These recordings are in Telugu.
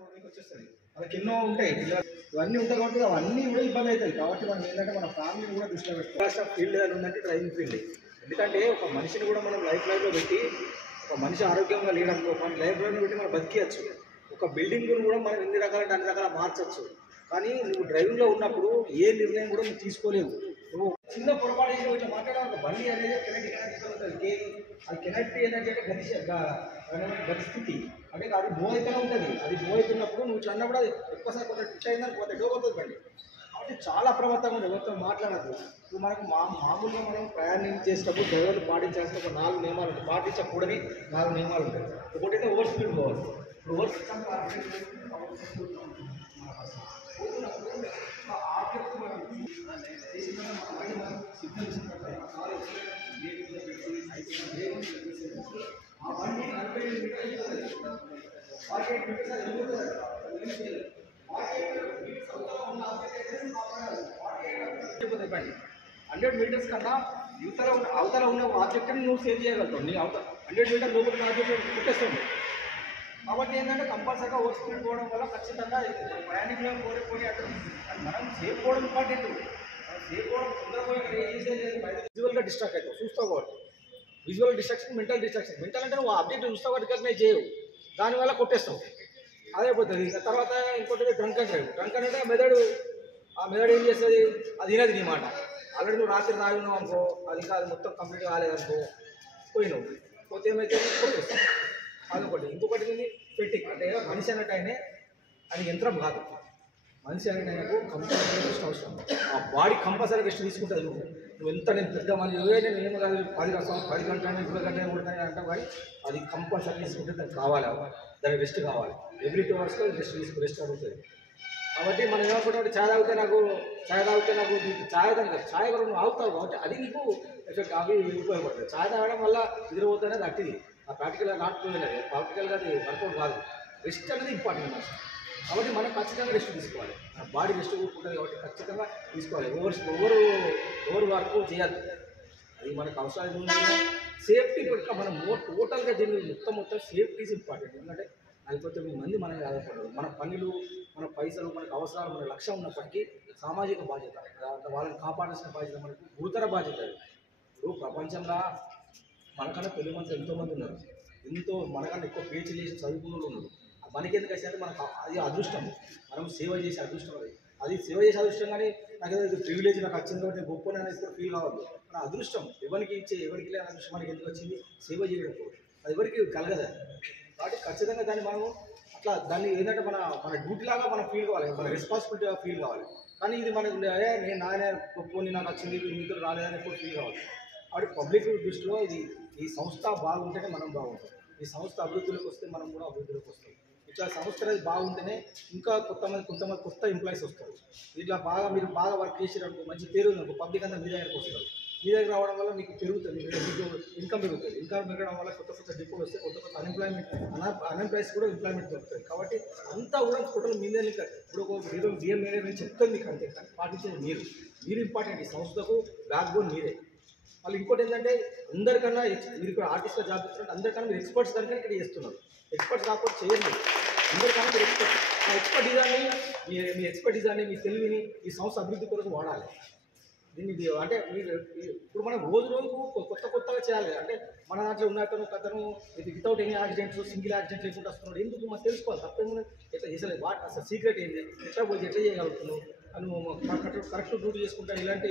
రోడ్డుకి వచ్చేస్తుంది. వాళ్ళకి ఎన్నో ఉంటాయి ఇవన్నీ ఉంటాయి కాబట్టి అవన్నీ కూడా ఇబ్బంది అవుతాయి. కాబట్టి మనం ఏంటంటే మన ఫ్యామిలీని కూడా దృష్టిలో పెట్టుకోవాల్సిన ఫీల్డ్ అని ఉందంటే డ్రైవింగ్ ఫీల్డ్. ఎందుకంటే ఒక మనిషిని కూడా మనం లైఫ్లో పెట్టి ఒక మనిషి ఆరోగ్యంగా లేడనుకో మన లైఫ్లో పెట్టి మనం బతికేయచ్చు. ఒక బిల్డింగ్ను కూడా మనం ఎన్ని రకాలంటే అన్ని రకాల మార్చచ్చు. కానీ నువ్వు డ్రైవింగ్లో ఉన్నప్పుడు ఏ నిర్ణయం కూడా నువ్వు తీసుకోలేవు. నువ్వు చిన్న పొరపాటు చేసి ఇట్లా మాట్లాడాలి బండి అనేది కెనెక్ట్ ఉంటుంది. అది కెనెక్ట్ ఏంటంటే పరిస్థితి అంటే అది బో అయితేనే ఉంటుంది. అది బో అవుతున్నప్పుడు నువ్వు ఇట్లా అన్నప్పుడు అది ఎక్కువసారి కొంచెం టిట్ అయిందని పోతే పోతుంది బండి. కాబట్టి చాలా అప్రమత్తంగా ఉంది. ఎవరితో మాట్లాడద్దు. ఇప్పుడు మనకు మామూలుగా మనం ప్రయాణం చేసేటప్పుడు డ్రైవర్లు పాటించాల్సిన ఒక 4 నియమాలు ఉంటాయి. పాటించకూడని 4 నియమాలు ఉంటాయి. ఒకటైతే ఓవర్ స్పీడ్ పోవాలి. ఇప్పుడు ఓవర్ చెప్పండి 100 మీటర్స్ కన్నా అవతల ఉన్న ఆబ్జెక్ట్ని నువ్వు సేవ్ చేయగలుగుతావు. నీ 100 మీటర్ లోపల ఆబ్జెక్ట్ పుట్టేస్తుంది. కాబట్టి ఏంటంటే కంపల్సరీగా ఓవర్ స్పీడ్ పోవడం వల్ల ఖచ్చితంగా ప్రయాణికులు కోరుకొని అంటే మనం సేఫ్ పోవడం ఇంపార్టెంట్. మనం సేఫ్ పోవడం తొందరగా ఏం చేసేది విజువల్గా డిస్ట్రాక్ట్ అవుతావు. చూస్తావు కాబట్టి visual distraction, mental distraction. Mental అంటే నువ్వు ఆబ్జెక్ట్ చూస్తావు కాబట్టి రికగ్నైజ్ చేయవు, దానివల్ల కొట్టేస్తావు. అదే పోతుంది. ఇక తర్వాత ఇంకోటి డ్రంక్ అండ్ డ్రైవ్. డ్రంక్ అంటే మెదడు ఏం చేస్తుంది, అది వినది నీ మాట. ఆల్రెడీ నువ్వు రాత్రి తాగి ఉన్నావు అనుకో, అది ఇంకా అది మొత్తం కంప్లీట్ కాలేదనుకో పోయినావు. పోతే ఏమైతే కొట్టేస్తావు. అదొకటి. ఇంకొకటి ఫెటిక్ అంటే మనిషి అన్నట్టు ఆయనే అది యంత్రం కాదు. మనిషి అనేది ఆయనకు కంపల్సరీ రెస్ట్ అవసరం. ఆ బాడీ కంపల్సరీ రెస్ట్ తీసుకుంటుంది. నువ్వు ఎంత నేను పెద్ద మనిషి నేను ఏమో కాదు 10 గంటలు 20 గంటలు కొడతాను అంటావు, కానీ అది కంపల్సరీ తీసుకుంటే దానికి కావాలి, దానికి రెస్ట్ కావాలి. ఎవ్రీ 2 అవర్స్లో రెస్ట్ అవుతుంది. కాబట్టి మనం ఏమనుకుంటాం, ఛాయ్ తాగితే నాకు ఛాయ్ ఛాయ్ కూడా నువ్వు ఆగుతావు కాబట్టి అది నీకు ఎఫెక్ట్ అవి ఉపయోగపడుతుంది. ఛాయ్ తాగడం వల్ల నిద్రపోతేనే దట్టిది. ఆ ప్రాక్టికల్గా నాటుకోలేదు, ప్రాక్టికల్గా అది వర్కౌట్ కాదు. రెస్ట్ అనేది ఇంపార్టెంట్ అన్నమాట. కాబట్టి మనం ఖచ్చితంగా రెస్ట్ తీసుకోవాలి. మన బాడీ రెస్ట్ ఉంటుంది కాబట్టి ఖచ్చితంగా తీసుకోవాలి. ఓవర్ వర్క్ చేయద్దు. అది మనకు అవసరం ఉంది. సేఫ్టీ కూడా మనం టోటల్గా దీన్ని మొత్తం సేఫ్టీ ఈజ్ ఇంపార్టెంట్. ఎందుకంటే 49 మంది మనకి ఆధారపడరు. మన పనులు, మన పైసలు, మనకు అవసరాలు, మన లక్ష్యం ఉన్నప్పటికీ సామాజిక బాధ్యత, వాళ్ళని కాపాడాల్సిన బాధ్యత మనకు గురుతర బాధ్యత. ఇప్పుడు ప్రపంచంలో మనకన్నా పెళ్లి మనుషులు ఎంతోమంది ఉన్నారు. మనకన్నా ఎక్కువ పేచి చేసి చదువుకున్న వాళ్ళు ఉన్నారు. మనకి ఎందుకు వచ్చారంటే మనకు అది అదృష్టం. మనం సేవ చేసే అదృష్టం. అది సేవ చేసే అదృష్టం. కానీ నాకు ఏదో ప్రివిలేజ్ నాకు వచ్చింది కాబట్టి గొప్పని అనేది కూడా ఫీల్ కావద్దు. మన అదృష్టం ఎవరికి లేని అదృష్టం మనకి ఎందుకు వచ్చింది, సేవ చేయడం. అది ఎవరికి కలగదు. కాబట్టి ఖచ్చితంగా దాన్ని ఏంటంటే మన డ్యూటీ లాగా మనం ఫీల్ కావాలి, మన రెస్పాన్సిబిలిటీగా ఫీల్ కావాలి. కానీ ఇది మనకు నేను నాయన గొప్పని నాకు వచ్చింది మీతో రాలేదని ఎప్పుడు ఫీల్ కావాలి. కాబట్టి పబ్లిక్ దృష్టిలో ఈ సంస్థ బాగుంటేనే మనం బాగుంటాం. ఈ సంస్థ అభివృద్ధిలోకి వస్తే మనం కూడా అభివృద్ధిలోకి వస్తాం. ఇట్లా సంస్థ అనేది బాగుంటేనే ఇంకా కొంతమంది కొత్త ఎంప్లాయీస్ వస్తారు. ఇట్లా మీరు బాగా వర్క్ చేసేటప్పుడు మంచి పేరు ఉంది, పబ్లిక్ అంతా మీ దగ్గరకు వస్తారు. మీ దగ్గర రావడం వల్ల మీకు పెరుగుతుంది, మీకు ఇన్కమ్ పెరుగుతుంది. ఇన్కమ్ పెరగడం వల్ల కొత్త డిపోలు వస్తే కొత్త అన్ఎంప్లాయీస్ కూడా ఎంప్లాయ్మెంట్ దొరుకుతుంది. కాబట్టి అంతా కూడా టోటల్ మీ దగ్గర ఇప్పుడు బిఎం మేనేజ్మెంట్ చెప్తుంది మీకు, అంతే పాటించేది మీరు ఇంపార్టెంట్. ఈ సంస్థకు బ్యాక్ బోన్ మీరే. వాళ్ళు ఇంకోటి ఏంటంటే అందరికన్నా మీరు ఇక్కడ ఆర్టిస్ట్గా జాబ్ చేస్తున్నారు, అందరికన్నా మీరు ఎక్స్పర్ట్స్ దగ్గర ఇక్కడ చేస్తున్నారు. ఎక్స్పర్ట్స్ కాకపోతే చేయండి. అందరికన్నా మీరు మీ ఎక్స్పర్టిజాన్ని మీ తెలివిని ఈ సంస్థ అభివృద్ధి కొరకు వాడాలి. దీన్ని అంటే మీరు ఇప్పుడు మనం రోజుకు కొత్తగా చేయాలి. అంటే మన దాంట్లో ఉన్న కథను without any accidents, single accident లేకుండా వస్తున్నాడు. ఎందుకు మనం తెలుసుకోవాలి. తప్పేమో ఎట్లా చేసలేదు, అసలు సీక్రెట్ ఏంటి, ఎట్లా చేయగలుగుతున్నావు, కరెక్ట్ డ్యూటీ చేసుకుంటా ఇలాంటి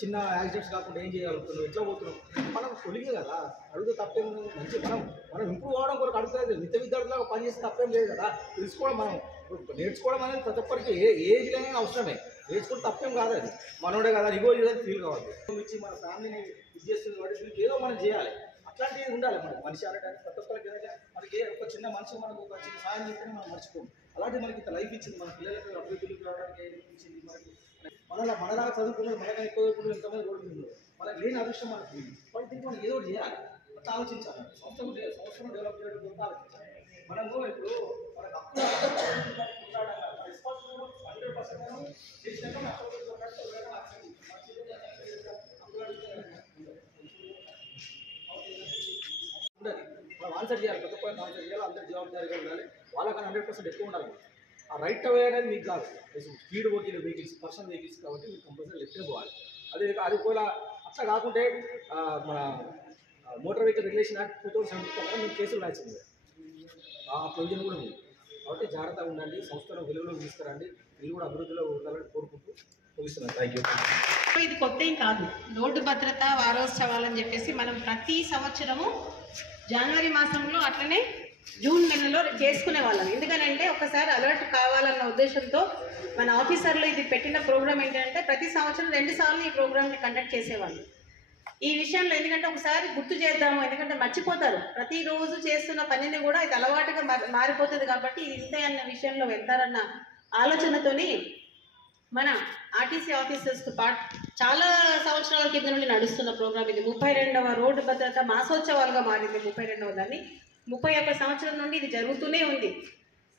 చిన్న యాక్సిడెంట్స్ కాకుండా ఏం చేయగలుగుతున్నావు, ఎట్లా పోతున్నావు. మనం కొలిగే కదా, అడుగుతే తప్పేం మంచి మనం ఇంప్రూవ్ అవ్వడం కొరకు అడుగుతుంది. విద్యార్థులకు పనిచేస్తే తప్పేం లేదు కదా. తెలుసుకోవడం మనం నేర్చుకోవడం అనేది ప్రతి ఒక్కరికి ఏజ్లోనే అవసరమే. నేర్చుకుంటే తప్పేం కాదు. అది మనోడే కదా ఇగో ఇదని ఫీల్ కావాలి. ఇచ్చి మన ఫ్యామిలీని ఇది చేస్తుంది కాబట్టి దీనికి ఏదో మనం చేయాలి. అట్లాంటివి ఉండాలి. మనం మనిషి అనడానికి ప్రతి ఒక్కరికి ఏంటంటే మనకి ఒక చిన్న మనిషి మనకు ఒక చిన్న సాయం చేస్తేనే మనం మర్చిపోం. అలాంటి మనకి ఇంత లైఫ్ ఇచ్చింది, మన పిల్లలకు అభివృద్ధికి రావడానికి ఇచ్చింది. మనలాగా చదువుకున్నారు, మనగా ఎక్కువ చదువుకున్నారు, ఎంతమంది రోడ్డు ఉన్నారు. మనకి లేని అదృష్టం మనకి. కాబట్టి దీనికి మనం ఏదో చేయాలి, అట్లా ఆలోచించాలి. సంవత్సరం డెవలప్ చేయడం గురించి ఆలోచించాలి. మనము ఇప్పుడు మనకు అప్పుడు రెస్పాన్సిబుల్ 100% చేసినాక ఉండదు. మనం ఆన్సర్ చేయాలి, ప్రతి ఒక్కరికి ఆన్సర్ చేయాలి. అందరి జవాబుదారీగా ఉండాలి. వాళ్ళకన్నా 100% ఎక్కువ ఉండాలి. ఆ రైట్ అవే అనేది మీకు కాదు, స్పీడ్ పోకిన వెహికల్స్, పర్సనల్ వెహికల్స్ కాబట్టి మీకు కంపల్సరీ లెఫ్ట్గా పోవాలి. అది కూడా అట్లా కాకుంటే మన మోటార్ వెహికల్ రెగ్యులేషన్ యాక్ట్ 2017 ప్రకారం మీకు కేసులు రాసింది, ఆ ప్రొవిజన్ కూడా ఉంది. కాబట్టి జాగ్రత్తగా ఉండండి, సంస్థలో వెలుగులోకి తీసుకురండి, మీరు కూడా అభివృద్ధిలో ఉండాలని కోరుకుంటూ ముగిస్తున్నాను. Thank you. ఇది కొత్త ఏం కాదు, రోడ్డు భద్రత వారోత్సవాలని చెప్పేసి మనం ప్రతి సంవత్సరము జనవరి మాసంలో అట్లనే జూన్ నెలలో చేసుకునే వాళ్ళం. ఎందుకనంటే ఒకసారి అలర్ట్ కావాలన్న ఉద్దేశంతో మన ఆఫీసర్లు ఇది పెట్టిన ప్రోగ్రామ్ ఏంటంటే ప్రతి సంవత్సరం 2 సార్లు ఈ ప్రోగ్రామ్ని కండక్ట్ చేసేవాళ్ళు. ఈ విషయంలో ఎందుకంటే ఒకసారి గుర్తు చేద్దాము, ఎందుకంటే మర్చిపోతారు, ప్రతిరోజు చేస్తున్న పనిని కూడా ఇది అలవాటుగా మారిపోతుంది కాబట్టి ఇది ఇంతే అన్న విషయంలో వెళ్తారన్న ఆలోచనతోని మన ఆర్టీసీ ఆఫీసర్స్తో పాటు చాలా సంవత్సరాల కింద నుండి నడుస్తున్న ప్రోగ్రామ్ ఇది. 32వ రోడ్డు భద్రత మాసోత్సవాలుగా మారింది. 32వ దాన్ని 31 సంవత్సరం నుండి ఇది జరుగుతూనే ఉంది.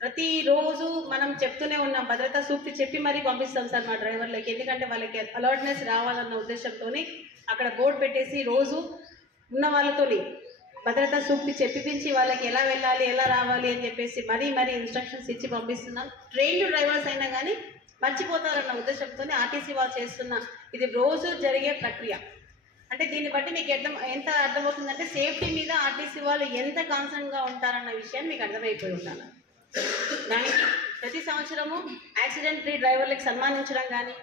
ప్రతిరోజు మనం చెప్తూనే ఉన్నాం, భద్రతా సూక్తి చెప్పి మరీ పంపిస్తాం సార్ మా డ్రైవర్లకి, ఎందుకంటే వాళ్ళకి అలర్ట్నెస్ రావాలన్న ఉద్దేశంతో అక్కడ బోర్డు పెట్టేసి రోజు ఉన్న వాళ్ళతోని భద్రతా సూక్తి చెప్పిపించి వాళ్ళకి ఎలా వెళ్ళాలి ఎలా రావాలి అని చెప్పేసి మరీ ఇన్స్ట్రక్షన్స్ ఇచ్చి పంపిస్తున్నాం. ట్రైన్డ్ డ్రైవర్స్ అయినా కానీ మర్చిపోతారన్న ఉద్దేశంతో ఆర్టీసీ వాళ్ళు చేస్తున్న ఇది రోజు జరిగే ప్రక్రియ. అంటే దీన్ని బట్టి మీకు ఎంత అర్థమవుతుందంటే సేఫ్టీ మీద ఆర్టీసీ వాళ్ళు ఎంత కాన్సర్న్గా ఉంటారన్న విషయాన్ని మీకు అర్థమైపోయి ఉండాలి. దానికి ప్రతి సంవత్సరము యాక్సిడెంట్ ఫ్రీ డ్రైవర్లకు సన్మానించడం కానీ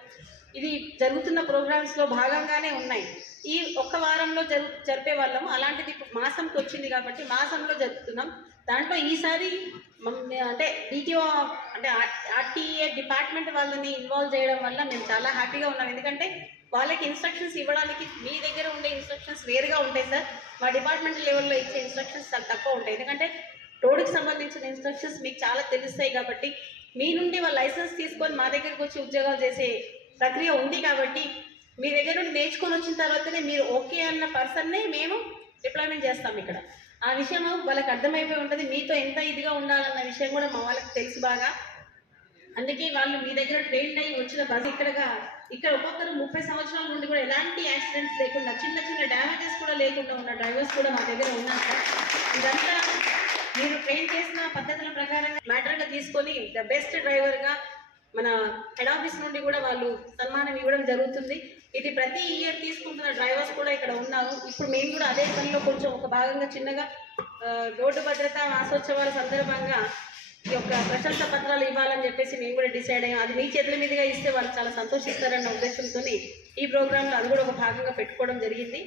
ఇది జరుగుతున్న ప్రోగ్రామ్స్లో భాగంగానే ఉన్నాయి. ఈ ఒక్క వారంలో జరిపే వాళ్ళము, అలాంటిది మాసంకి వచ్చింది కాబట్టి మాసంలో జరుపుతున్నాం. దాంట్లో ఈసారి అంటే డిటిఓ అంటే ఆర్టీఏ డిపార్ట్మెంట్ వాళ్ళని ఇన్వాల్వ్ చేయడం వల్ల మేము చాలా హ్యాపీగా ఉన్నాం. ఎందుకంటే వాళ్ళకి ఇన్స్ట్రక్షన్స్ ఇవ్వడానికి మీ దగ్గర ఉండే ఇన్స్ట్రక్షన్స్ వేరుగా ఉంటాయి సార్, మా డిపార్ట్మెంట్ లెవెల్లో ఇచ్చే ఇన్స్ట్రక్షన్స్ చాలా తక్కువ ఉంటాయి. ఎందుకంటే రోడ్డుకి సంబంధించిన ఇన్స్ట్రక్షన్స్ మీకు చాలా తెలుస్తాయి కాబట్టి మీ నుండి వాళ్ళ లైసెన్స్ తీసుకొని మా దగ్గరకు వచ్చి ఉద్యోగాలు చేసే ప్రక్రియ ఉంది కాబట్టి మీ దగ్గర నుండి నేర్చుకొని వచ్చిన తర్వాతనే మీరు ఓకే అన్న పర్సన్నే మేము డిప్లాయ్మెంట్ చేస్తాం ఇక్కడ. ఆ విషయం వాళ్ళకి అర్థమైపోయి ఉంటుంది, మీతో ఎంత ఇదిగా ఉండాలన్న విషయం కూడా మా వాళ్ళకి తెలుసు బాగా. అందుకే వాళ్ళు మీ దగ్గర ట్రైన్ అయ్యి వచ్చిన బస్ ఇక్కడ ఒక్కొక్కరు 30 సంవత్సరాల నుండి కూడా ఎలాంటి యాక్సిడెంట్స్ లేకుండా చిన్న డ్యామేజెస్ కూడా లేకుండా ఉన్న డ్రైవర్స్ కూడా మా దగ్గర ఉన్నారు సార్. ఇదంతా మీరు ట్రైన్ చేసిన పద్ధతుల ప్రకారం మ్యాటర్గా తీసుకొని ద బెస్ట్ డ్రైవర్గా మన హెడ్ ఆఫీస్ నుండి కూడా వాళ్ళు సన్మానం ఇవ్వడం జరుగుతుంది. ఇది ప్రతి ఇయర్ తీసుకుంటున్న డ్రైవర్స్ కూడా ఇక్కడ ఉన్నారు. ఇప్పుడు మేము కూడా అదే పనిలో కొంచెం ఒక భాగంగా చిన్నగా రోడ్డు భద్రత మాసోత్సవాల సందర్భంగా ఈ యొక్క ప్రశంసా పత్రాలు ఇవ్వాలని చెప్పేసి మేము కూడా డిసైడ్ అయ్యాం. అది మీ చేతుల మీదుగా ఇస్తే వాళ్ళు చాలా సంతోషిస్తారన్న ఉద్దేశంతో ఈ ప్రోగ్రాంలో అది కూడా ఒక భాగంగా పెట్టుకోవడం జరిగింది.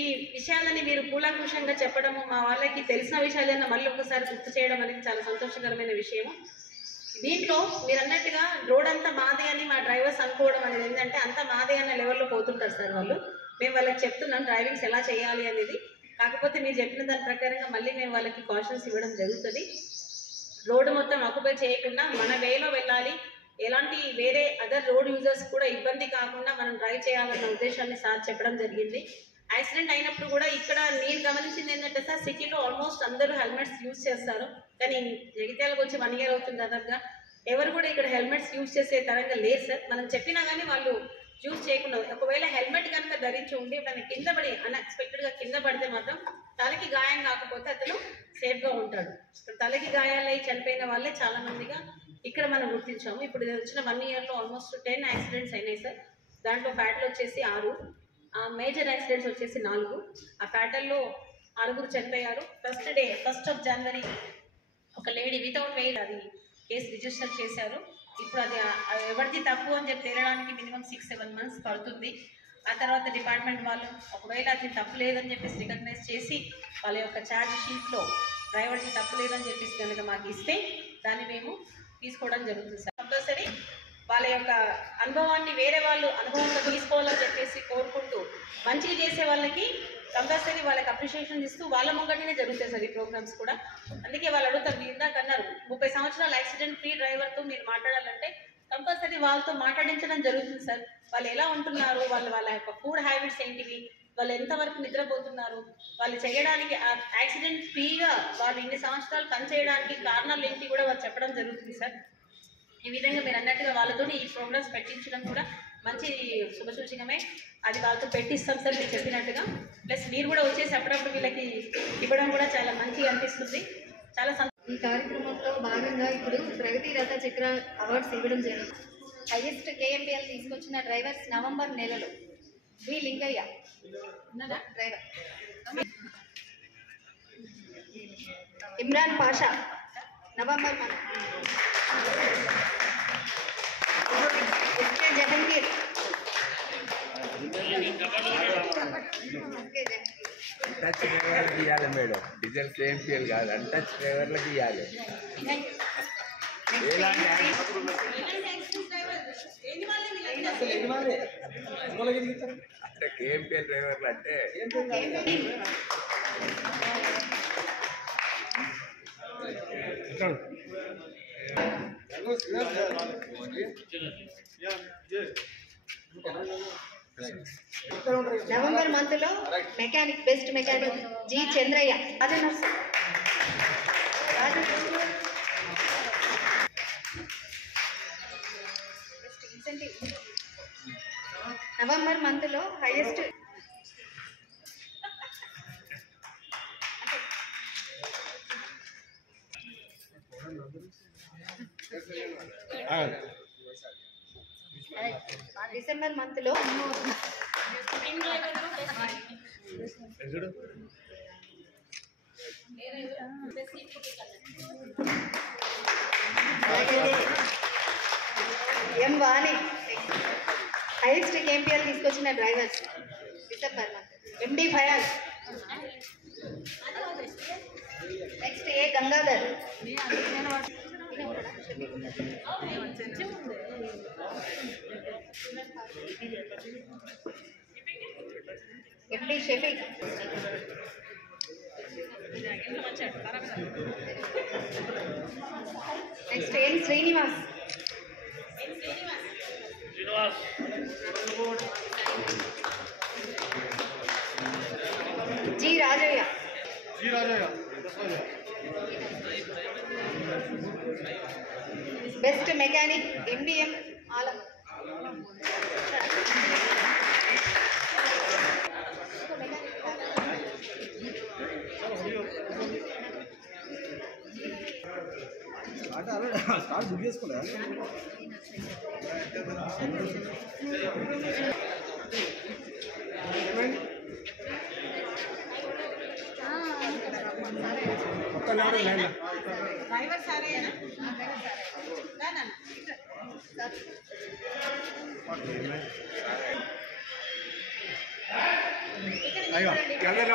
ఈ విషయాలని మీరు కూలంకుషంగా చెప్పడము, మా వాళ్ళకి తెలిసిన విషయాలైనా మళ్ళీ ఒకసారి గుర్తు చేయడం అనేది చాలా సంతోషకరమైన విషయము. దీంట్లో మీరు అన్నట్టుగా రోడ్ అంతా మాదే అని మా డ్రైవర్స్ అనుకోవడం అనేది ఏంటంటే అంత మాదే అన్న లెవెల్లో పోతుంటారు సార్ వాళ్ళు. మేము వాళ్ళకి చెప్తున్నాం డ్రైవింగ్స్ ఎలా చేయాలి అనేది, కాకపోతే మీరు చెప్పిన దాని ప్రకారంగా మళ్ళీ మేము వాళ్ళకి కాషన్స్ ఇవ్వడం జరుగుతుంది. రోడ్డు మొత్తం ఆక్యుపై చేయకుండా మన వేలో వెళ్ళాలి, ఎలాంటి వేరే అదర్ రోడ్ యూజర్స్ కూడా ఇబ్బంది కాకుండా మనం డ్రైవ్ చేయాలన్న ఉద్దేశాన్ని సార్ చెప్పడం జరిగింది. యాక్సిడెంట్ అయినప్పుడు కూడా ఇక్కడ నేను గమనించింది ఏంటంటే సార్ సిటీలో ఆల్మోస్ట్ అందరూ హెల్మెట్స్ యూజ్ చేస్తారు, కానీ జగిత్యాలకు వచ్చి 1 year అవుతుంది దాదాపుగా, ఎవరు కూడా ఇక్కడ హెల్మెట్స్ యూజ్ చేసే తరంగా లేరు సార్. మనం చెప్పినా కానీ వాళ్ళు యూజ్ చేయకుండా, ఒకవేళ హెల్మెట్ కనుక ధరించి ఉండి తన కింద పడి అన్ఎక్స్పెక్టెడ్గా కింద పడితే మాత్రం తలకి గాయం కాకపోతే అతను సేఫ్గా ఉంటాడు. తలకి గాయాలై చనిపోయిన వాళ్ళే చాలా మందిగా ఇక్కడ మనం గుర్తించాము. ఇప్పుడు వచ్చిన 1 yearలో ఆల్మోస్ట్ 10 యాక్సిడెంట్స్ అయినాయి సార్. దాంట్లో ఫ్యాటల్ వచ్చేసి 6, మేజర్ యాక్సిడెంట్స్ వచ్చేసి 4. ఆ ఫ్యాటల్లో 6 చనిపోయారు. ఫస్ట్ ఆఫ్ జనవరి ఒక లేడీ వితౌట్ వెయిట్ అది కేసు రిజిస్టర్ చేశారు. ఇప్పుడు అది ఎవరిది తప్పు అని చెప్పి తేలడానికి మినిమం 6-7 months పడుతుంది. ఆ తర్వాత డిపార్ట్మెంట్ వాళ్ళు ఒకవేళ అది తప్పు లేదని చెప్పేసి రికగ్నైజ్ చేసి వాళ్ళ యొక్క ఛార్జ్ షీట్లో డ్రైవర్కి తప్పు లేదని చెప్పేసి కనుక మాకు ఇస్తే దాన్ని మేము తీసుకోవడం జరుగుతుంది సార్. కంపల్సరీ వాళ్ళ యొక్క అనుభవాన్ని వేరే వాళ్ళు అనుభవంగా తీసుకోవాలని చెప్పేసి కోరుకుంటూ మంచిగా చేసే వాళ్ళకి కంపల్సరీ వాళ్ళకి అప్రిషియేషన్ ఇస్తూ వాళ్ళ ముంగటినే జరుగుతాయి సార్ ఈ ప్రోగ్రామ్స్ కూడా. అందుకే వాళ్ళు అడుగుతారు, మీరు ఇందాక అన్నారు 30 సంవత్సరాల యాక్సిడెంట్ ఫ్రీ డ్రైవర్తో మీరు మాట్లాడాలంటే కంపల్సరీ వాళ్ళతో మాట్లాడించడం జరుగుతుంది సార్. వాళ్ళు ఎలా ఉంటున్నారు, వాళ్ళ యొక్క ఫుడ్ హ్యాబిట్స్ ఏంటివి, వాళ్ళు ఎంతవరకు నిద్రపోతున్నారు, వాళ్ళు చేయడానికి యాక్సిడెంట్ ఫ్రీగా వాళ్ళు ఇన్ని సంవత్సరాలు పనిచేయడానికి కారణాలు ఏంటి కూడా వాళ్ళు చెప్పడం జరుగుతుంది సార్. ఈ విధంగా మీరు అన్నట్టుగా వాళ్ళతో ఈ ప్రోగ్రామ్స్ పెట్టించడం కూడా మంచి శుభసూచకమే. అది వాళ్ళతో పెట్టిస్తాం సార్ మీరు చెప్పినట్టుగా. ప్లస్ మీరు కూడా వచ్చేసి అప్పుడప్పుడు వీళ్ళకి ఇవ్వడం కూడా చాలా మంచిగా అనిపిస్తుంది. చాలా ఈ కార్యక్రమంలో భాగంగా ఇప్పుడు ప్రగతి రథ చక్ర అవార్డ్స్ ఇవ్వడం జరుగుతుంది. హైయెస్ట్ కేఎంపీఎల్ తీసుకొచ్చిన డ్రైవర్స్ నవంబర్ నెలలో V Lingaiah driver, Imran Pasha November month, SK Jahangir touch డ్రైవర్లకు ఇవ్వాలి మేడం, డీజిల్ కేఎంపీఎల్ కాదు, అన్టచ్ డ్రైవర్లకు ఇవ్వాలి. అంటే కేఎంపీఎల్ డ్రైవర్లు అంటే నవంబర్ మంత్ లో mechanic, best mechanic G Chandraiah, November month లో హైయెస్ట్ డిసెంబర్ మంత్ లో ఎం వాణి హైయెస్ట్ కేఎంపీఎల్ తీసుకొచ్చిన drivers December month, MD Fayaz, next A Gangadhar, MD Shafiq, next N Srinivas, G Rajaiah, best mechanic MDM Alam, start book చేసుకోలే డ్రైవర్ సారేనా? ఇక్కడ